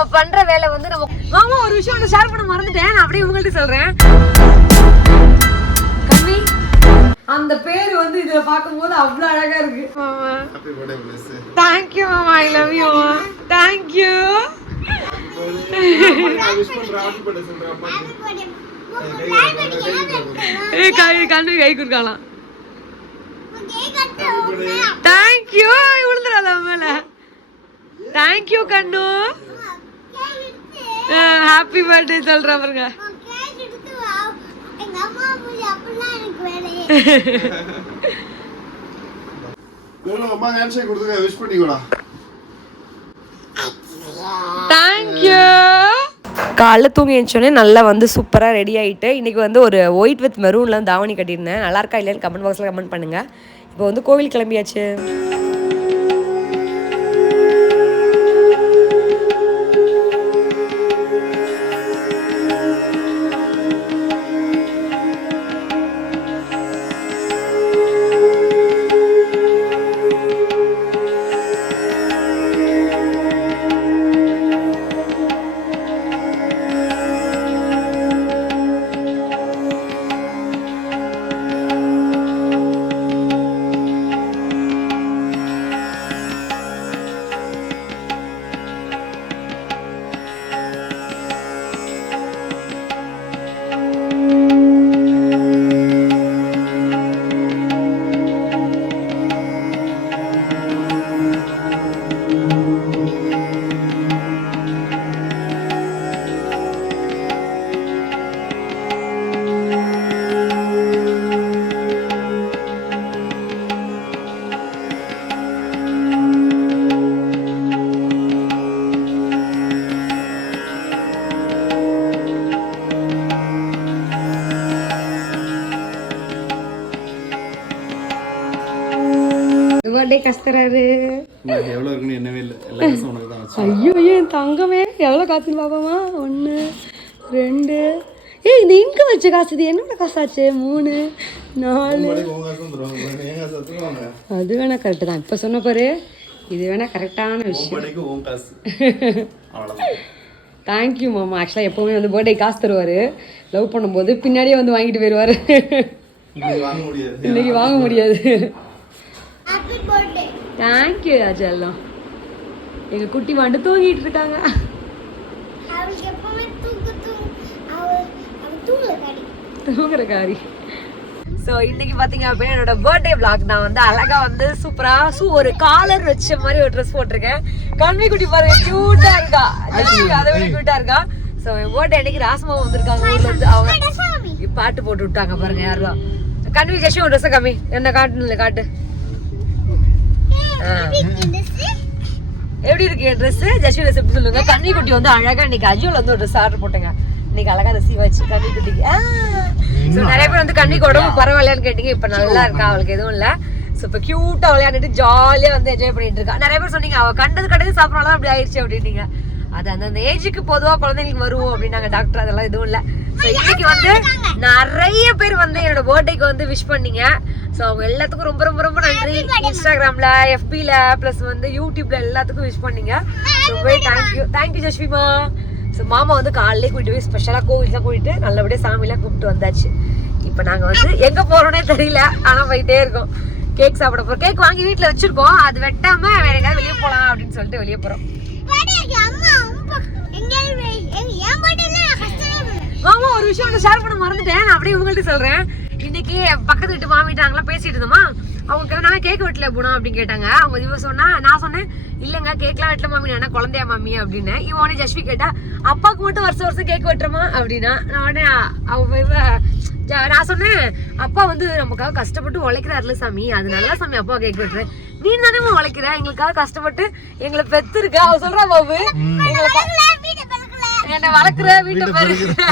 நம்ம பண்ற வேலை வந்து நம்ம மாமா ஒரு விஷயம் ஒன்று ஷேர் பண்ண மறந்துட்டேன். நான் அப்படியே உங்கள்கிட்ட சொல்றேன். கண்ணி அந்த பேர் வந்து இதுல பார்க்கும்போது அவ்வளவு அழகா இருக்கு. மாமா தேங்க்யூ மாமா ஐ லவ் யூ தேங்க்யூ கண்ணு கை கொடுக்கலாம் தேங்க்யூ விழுந்துடாத மேல. தேங்க்யூ கண்ணு. ஹாப்பி பர்த்டே சொல்றேன் பாருங்க. அம்மா விஷ் பண்ணிக்கோடா. தேங்க்யூ காலைல தூங்கி எழுந்தோடனே நல்லா வந்து சூப்பராக ரெடி ஆகிட்டு இன்றைக்கி வந்து ஒரு ஒயிட் வித் மெரூனில் தாவணி கட்டியிருந்தேன். நல்லா இருக்கா இல்லையான்னு கமெண்ட் பாக்ஸில் கமெண்ட் பண்ணுங்கள் இப்போ வந்து கோவில் கிளம்பியாச்சு. பர்த்டே கஷ்டறாரு. எவ்வளோ இருக்குன்னு என்னவே இல்லை. ஐயோ என் தங்கமே எவ்வளோ காசு பாப்பாமா ஒன்று ரெண்டு. ஏய் இது இங்கே வச்ச காசு இது என்னோட காசாச்சு? மூணு நாலு. அது வேணா கரெக்டு தான். இப்போ சொன்ன பாரு இது வேணா கரெக்டான விஷயம். தேங்க்யூ மாமா. ஆக்சுவலாக எப்போவுமே வந்து பர்த்டே காசு தருவார். லவ் பண்ணும்போது பின்னாடியே வந்து வாங்கிட்டு போயிடுவார் இன்னைக்கு வாங்க முடியாது. தேங்க்யூ ராஜெல்லாம் எங்கள் குட்டி மாண்டு தூங்கிட்டு இருக்காங்க. தூங்குற காரி ஸோ இன்னைக்கு பார்த்தீங்க அப்படின்னா என்னோட பர்த்டே vlog நான் வந்து அழகா வந்து சூப்பரா சூ ஒரு காலர் வச்ச மாதிரி ஒரு ட்ரெஸ் போட்டிருக்கேன். கண்மை குட்டி பாருங்க கியூட்டா இருக்கா? அதை விட கியூட்டா இருக்கா? ஸோ என் பர்த்டே அன்னைக்கு ராசமா வந்திருக்காங்க ஊர்ல இருந்து. அவங்க பாட்டு போட்டு விட்டாங்க பாருங்க யாரும் கண்வி ஜெஷி ஒரு ட்ரெஸ் கம்மி. என்ன காட்டுல காட்டு. எப்படி இருக்கு ட்ரெஸ் ஜஸ்ட் ட்ரெஸ் எப்படி சொல்லுங்க? கண்ணி குட்டி வந்து அழகா இன்னைக்கு அஜியோல வந்து ஒரு ட்ரெஸ் ஆர்டர் போட்டேங்க. இன்னைக்கு அழகா ரிசீவ் வச்சு கண்ணி குட்டிக்கு நிறைய பேர் வந்து கண்ணிக்கு உடம்பு பரவாயில்லையான்னு கேட்டீங்க. இப்போ நல்லா இருக்கா அவளுக்கு எதுவும் இல்லை. ஸோ இப்போ க்யூட்டாக விளையாண்டுட்டு ஜாலியாக வந்து என்ஜாய் பண்ணிட்டு இருக்கா. நிறைய பேர் சொன்னீங்க அவள் கண்டது கண்டது சாப்பிட்றாலும் அப்படி ஆயிடுச்சு அப்படின்னீங்க. அது அந்தந்த ஏஜுக்கு பொதுவாக குழந்தைங்களுக்கு வருவோம் அப்படின்னாங்க. டாக்டர் அதெல்லாம் எதுவும் இல்லை. ஸோ இன்னைக்கு வந்து நிறைய பேர் வந்து என்னோட பர்த்டேக்கு வந்து விஷ் பண்ணீங்க. ஸோ அவங்க எல்லாத்துக்கும் ரொம்ப ரொம்ப ரொம்ப நன்றி. இன்ஸ்டாகிராம்ல எஃபில ப்ளஸ் வந்து யூடியூப்ல எல்லாத்துக்கும் விஷ் பண்ணீங்க. ரொம்பவே தேங்க்யூ தேங்க்யூ ஜஸ்விமா ஸோ மாமா வந்து காலையிலே கூட்டிட்டு போய் ஸ்பெஷலாக கோவிலுக்கு போயிட்டு நல்லபடியாக சாமிலாம் கும்பிட்டு வந்தாச்சு. இப்போ நாங்கள் வந்து எங்கே போகிறோன்னே தெரியல. ஆனால் போயிட்டே இருக்கோம். கேக் சாப்பிட போகிறோம் கேக் வாங்கி வீட்டில் வச்சிருக்கோம். அது வெட்டாம வேற எங்கேயாவது வெளியே போகலாம் அப்படின்னு சொல்லிட்டு வெளியே போகிறோம் மாமா ஒரு விஷயம் ஷேர் பண்ண மறந்துட்டேன். நான் அப்படியே உங்கள்கிட்ட சொல்றேன். இன்னைக்கு பக்கத்து வீட்டு மாமிட்டாங்களா பேசிட்டு இருந்தோமா? அவங்க நான் கேக் வெட்டல போனோம் அப்படின்னு கேட்டாங்க. அவங்க இவ சொன்னா நான் சொன்னேன் இல்லங்க கேக்லாம் வெட்டல மாமி நான் குழந்தையா மாமி? அப்படின்னு. இவன் உடனே ஜஸ்வி கேட்டா அப்பாவுக்கு மட்டும் வருஷம் வருஷம் கேக் வெட்டுறமா? அப்படின்னா நான் உடனே அவ இவ ஜ- நான் சொன்னேன் அப்பா வந்து நமக்காக கஷ்டப்பட்டு உழைக்கிறாருல சாமி அது நல்லா சாமி அப்பா கேக் வெட்டுறேன். நீ தானே உழைக்கிற? எங்களுக்காக கஷ்டப்பட்டு எங்களை பெத்துருக்க. அவ சொல்றா பாபு எங்களுக்கு என்ன வளர்க்குற வீட்டை பெருக்கிற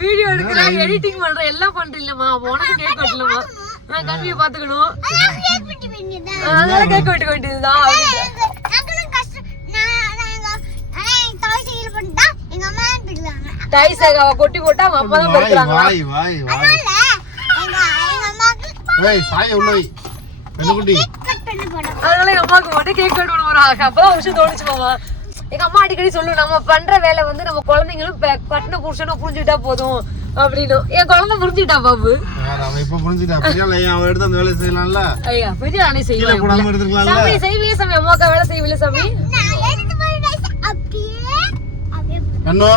வீடியோ எடுக்கிற எடிட்டிங் பண்ற எல்லாம் பண்றீங்களம்மா அப்ப உனக்கு கேட்க வெட்டலமா நான் கல்வியை பாத்துக்கணும் அதனால கேட்க வெட்ட வேண்டியதுதான். டாய் சேகாவை கொட்டி போட்டா அப்பா தான் வாய் பெருக்குறாங்களா வாய் வாய் வாய். ஏய் சாய உள்ள வை. பெண்ணுக்குட்டி. அதனால எங்க அம்மாவுக்கு மட்டும் கேக் வெட்ட பண்ண போறாங்க அப்பதான் விஷயம் தோணுச்சு மாமா. எங்க அம்மா அடிக்கடி சொல்லுவோம் நம்ம பண்ற வேலை வந்து நம்ம குழந்தைங்களும் பெ- கட்டின புருஷனும் புரிஞ்சுக்கிட்டா போதும் அப்படின்னு. என் குழந்தை புரிஞ்சுக்கிட்டா பாபு? அவன் இப்ப புரிஞ்சுட்டா பெரிய அவன் எடுத்து அந்த வேலையை செய்யலாம்ல? ஐயா பெரிய நானே செய்வேன் சாமி செய்வியே சாமி அம்மாக்கா வேலை செய்வில சாமி?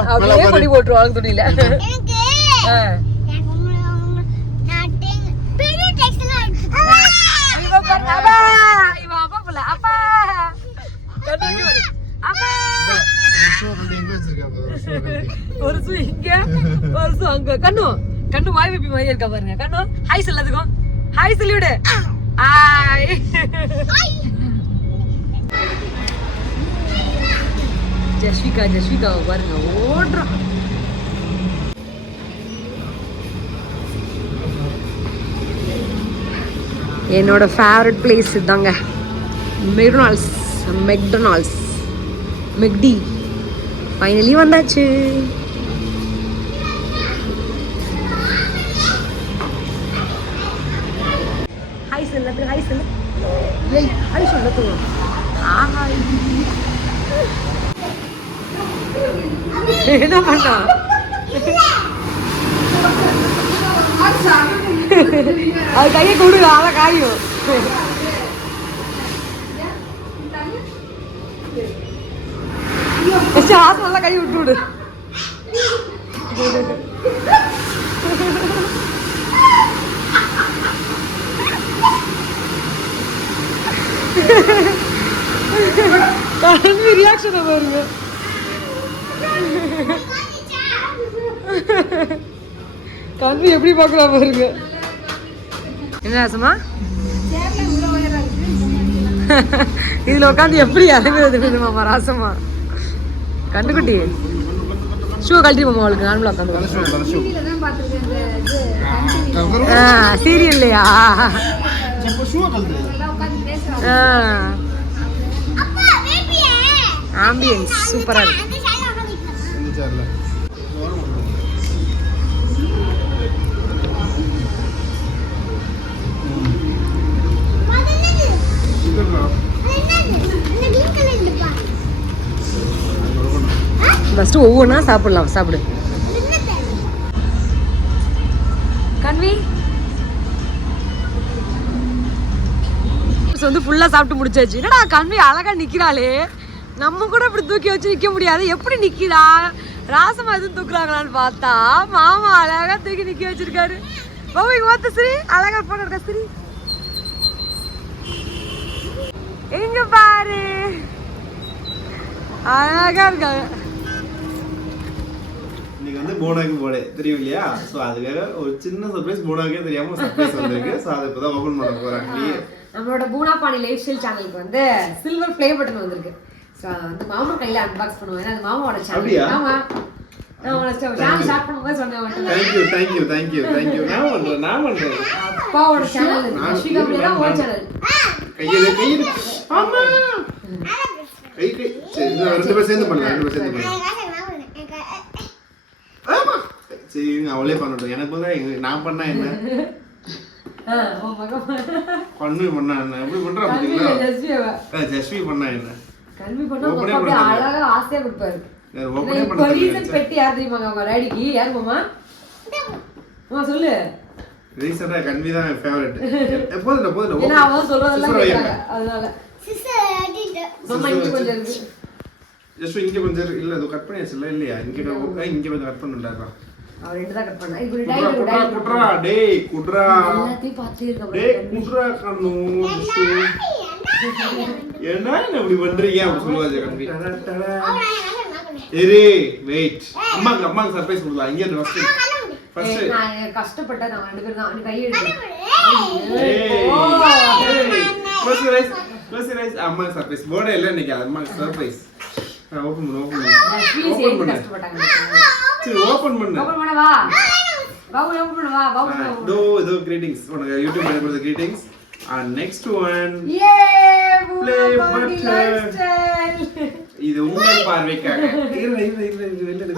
அப்படியே கொடி போட்டுருவாங்க துணியில. அப்பா. அப்பா புள்ள. அப்பா. ஒரு shoe கழட்டி எங்க வச்சிருக்க பாரு, ஒரு shoe கழட்டி. ஒரு சு இங்க ஒரு சு அங்க. கண்ணு கண்ணு வாய் வைப்பி மாதிரி இருக்கா பாருங்க. கண்ணு ஹாய் சொல்லதுக்கும் ஹாய் சொல்லிவிடு ஹாய் ஜஸ்விகா ஜஸ்விகாவை பாருங்க ஓடுறோம் என்னோட ஃபேவரட் பிளேஸ் இதாங்க மெக்டொனால்ட்ஸ் மெக்டொனால்ட்ஸ் மெக்டி ஃபைனலி வந்தாச்சு. ஹாய் சொல்லு ஹாய் சொல்லு ஏய் ஹாய் சொல்லு தூங்க ஹாய் என்ன பண்ணா? அது கையை கொடு ஆளை காயும். ஆசை நல்லா கை விட்டு விடு ரியாக்ஷனை பாருங்க. கல்வி எப்படி பார்க்குறா பாருங்க. என்ன ராசமா இதுல உட்காந்து எப்படி இறங்குறது தெரியுமாமா ராசமா கண்டுக்குட்டி. ஷூ கழட்டி மாமா அவளுக்கு. நார்மலா உட்காந்து. ஆ சீரியல்லையா. ஆ ஆம்பியன்ஸ் சூப்பரா இருக்கு. ஃபர்ஸ்ட் ஒவ்வொன்றா சாப்பிடலாம். சாப்பிடு. கன்வி? வந்து ஃபுல்லா சாப்பிட்டு முடிச்சாச்சு. என்னடா கன்வி அழகா நிக்கிறாளே. நம்ம கூட இப்படி தூக்கி வச்சு நிக்க முடியாது. எப்படி நிக்கிறா? ராசமா எதுவும் தூக்குறாங்களான்னு பார்த்தா மாமா அழகா தூக்கி நிக்க வச்சிருக்காரு. பாபு இங்க பார்த்து ஸ்ரீ அழகா போன இருக்கா ஸ்ரீ எங்க பாரு. அழகா இருக்காங்க. இன்னைக்கு வந்து போனாக்கு போடே தெரியும் இல்லையா சோ அதுக்காக ஒரு சின்ன சர்ப்ரைஸ் போனாக்கே தெரியாம சர்ப்ரைஸ் வந்திருக்கு. சோ அதை இப்பதான் ஓபன் பண்ண போறாங்க நம்மளோட பூனாபாணி லைஃப் ஸ்டைல் சேனலுக்கு வந்து சில்வர் ப்ளே பட்டன் வந்திருக்கு. ஸோ வந்து மாமா கையில அன்பாக்ஸ் பண்ணுவோம். ஏன்னா அது மாமாவோட? சேனல் ஆமா. அப்பாவோட சேனல் கையில கையில. ஆமா. கை கை. ரெண்டு பேரும் சேர்ந்து பண்ணலாம் ரெண்டு சேர்ந்து பண்ணலாம். சரி அவளே பண்ணட்டும். எனக்கு எங்க- நான் பண்ணா என்ன? பண்ணு. பண்ணா என்ன? எப்படி பண்றா பாத்தீங்களா? ஜஸ்வி பண்ணா என்ன? கல்வி பண்ணா அழகா ஆசையா கொடுப்பாரு. பெட்டி யார் தெரியுமாங்க அவங்க டேடிக்கு? யார் மாமா? சொல்லு. ரீசெண்டா கன்வி தான் ஃபேவரட் போதும் போதும் ஏன்னா அவன் சொல்றதெல்லாம் சிஸ்டர் கேட்கறாங்க வைங்க. அதனால. மாமா இங்க கொஞ்சம் இருக்கு. ஜஸ்ட் இங்க கொஞ்சம் இல்ல அது கட் பண்ணியாச்சுல இல்லையா? இங்க இங்க கொஞ்சம் கட் பண்ணலாம்டா அவர் ரெண்டு தான் கட் பண்ணா இப்போ குட்ரா டைரி குட்ரா குட்ரா டேய் குட்ரா எல்லாத்தையும் பார்த்துட்டே இருக்க டேய் குட்ரா கண்ணு ஜஸ்ட் என்ன என்ன இப்படி பண்றீங்க அப்படி சொல்லுவாங்க கன்வி இரு வெயிட் அம்மாக்கு அம்மாக்கு சர்ப்ரைஸ் கொடுக்கலாம் இங்க இருந்து ஃபர்ஸ்ட் ஃபர்ஸ்ட் ஏய், நான் கஷ்டப்பட்டேன் நான் ரெண்டு பேரும் தான் நீ கையை எடுத்து close your eyes close your eyes அம்மாக்கு சர்ப்ரைஸ் பர்த்டே இல்ல இன்னைக்கு அம்மாக்கு சர்ப்ரைஸ் ஓபன் பண்ணு ஓபன் பண்ணு ஓபன் பண்ணு கஷ்டப்பட்டாங்க சரி ஓபன் பண்ணு. ஓபன் பண்ண வா. பாபு ஓபன் பண்ண வா பாபு ஆ, இதோ இதோ கிரீட்டிங்ஸ் உனக்கு யூடியூப் பண்ணி greetings and next one. Lifestyle இது உங்கள் பார்வைக்காக. இல்ல இல்ல இல்ல இது வெளில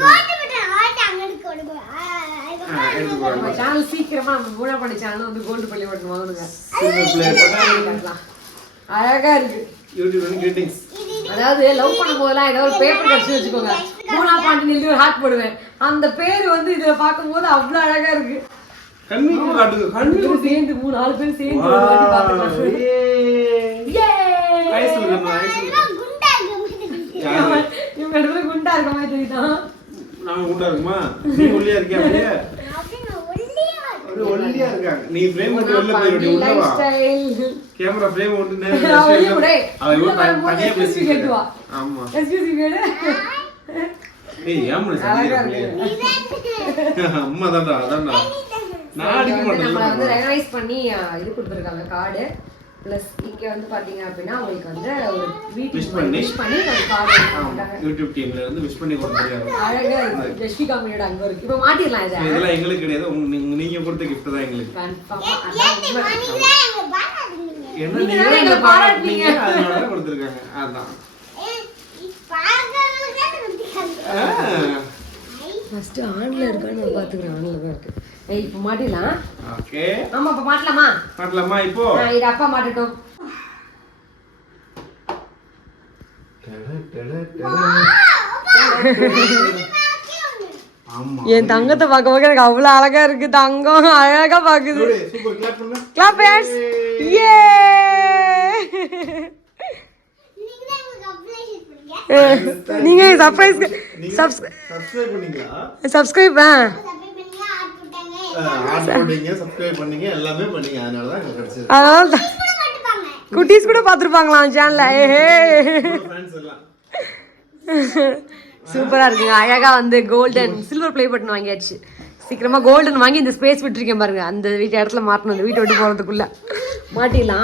சேனல் சீக்கிரமா நம்ம மூணாபாடி சேனல் வந்து கோல்டு பள்ளி பட்டன் ப்ளே பண்ண காட்டலாம். அழகா இருக்கு. யூடியூப் கிரீட்டிங்ஸ் அதாவது லவ் பண்ணும் போதெல்லாம் ஏதாவது ஒரு பேப்பர் கடிச்சு வச்சுக்கோங்க. மூணா பாண்டி எழுதி ஒரு ஹார்ட் போடுவேன். அந்த பேர் வந்து இதுல பார்க்கும்போது அவ்வளவு அழகா இருக்கு. கண்ணுக்கு காட்டுது. சேர்ந்து மூணு நாலு பேர் சேர்ந்து ஒரு வாட்டி பார்க்கலாம் இவங்க இடத்துல குண்டா இருக்க மாதிரி தெரியுதான் நாங்க குண்டா இருக்குமா? நீ ஒல்லியா இருக்கியா ஒல்லியா இருக்காங்க. நீ ஃப்ரேம் உள்ள வா. Camera frame. அவ தனியா. ஆமா. மீ கேடு ஏய் இருக்கு. அம்மா தான்டா அதான்டா. நான் அடிக்க வந்து நம்மள வந்து மாட்டேன் ரெகனைஸ் பண்ணி இது கொடுத்துருக்காங்க கார்டு ப்ளஸ் இங்க வந்து பாத்தீங்க அப்படின்னா உங்களுக்கு வந்து ஒரு வீட்டுக்கு பண்ணி. விஷ் பண்ணி ஒரு கார்டு யூடியூப் டீம்ல இருந்து விஷ் பண்ணி கொடுத்துருக்காங்க அழகா இருக்கு. ஜெஸ்வி காமியோட அங்க இருக்கு. இப்போ மாட்டிடலாம் இதை. இதெல்லாம் எங்களுக்கு கிடையாது. உங்க- நீங்க- நீங்க கொடுத்த கிஃப்ட் தான் எங்களுக்கு. என்ன நீங்க எங்களை பாராட்டுனீங்க. அதனால தான் கொடுத்துருக்காங்க. அதான். ஆ. ஃபர்ஸ்ட் ஆன்ல இருக்கான்னு நான் பாத்துக்கிறேன். ஆன்ல தான் இருக்கு. ஏய் இப்போ மாட்டிடலாம்? ஓகே. ஆமா இப்போ மாட்டலாமா? மாட்டலாமா இப்போ? ஆ, இது அப்பா மாட்டட்டும். என் தங்கத்தை பார்க்க பார்க்க எனக்கு அவ்வளவு அழகா இருக்கு. தங்கம் அழகா பாக்குது கிளாப் ஏ நீங்க சர்ப்ரைஸ் சப்ஸ்கிரைப் பண்ணீங்க அதனால குட்டீஸ் கூட பார்த்துருப்பாங்களாம் சேனல்ல ஏஹே ஃப்ரெண்ட்ஸ் எல்லாம். சூப்பரா இருக்குங்க. அழகா வந்து கோல்டன் சில்வர் ப்ளே பட்டன் வாங்கியாச்சு. சீக்கிரமா கோல்டன் வாங்கி இந்த ஸ்பேஸ் விட்டுருக்கேன் பாருங்க. அந்த வீட்டு இடத்துல மாட்டணும். இந்த வீட்டை விட்டு போறதுக்குள்ள. மாட்டிடலாம்.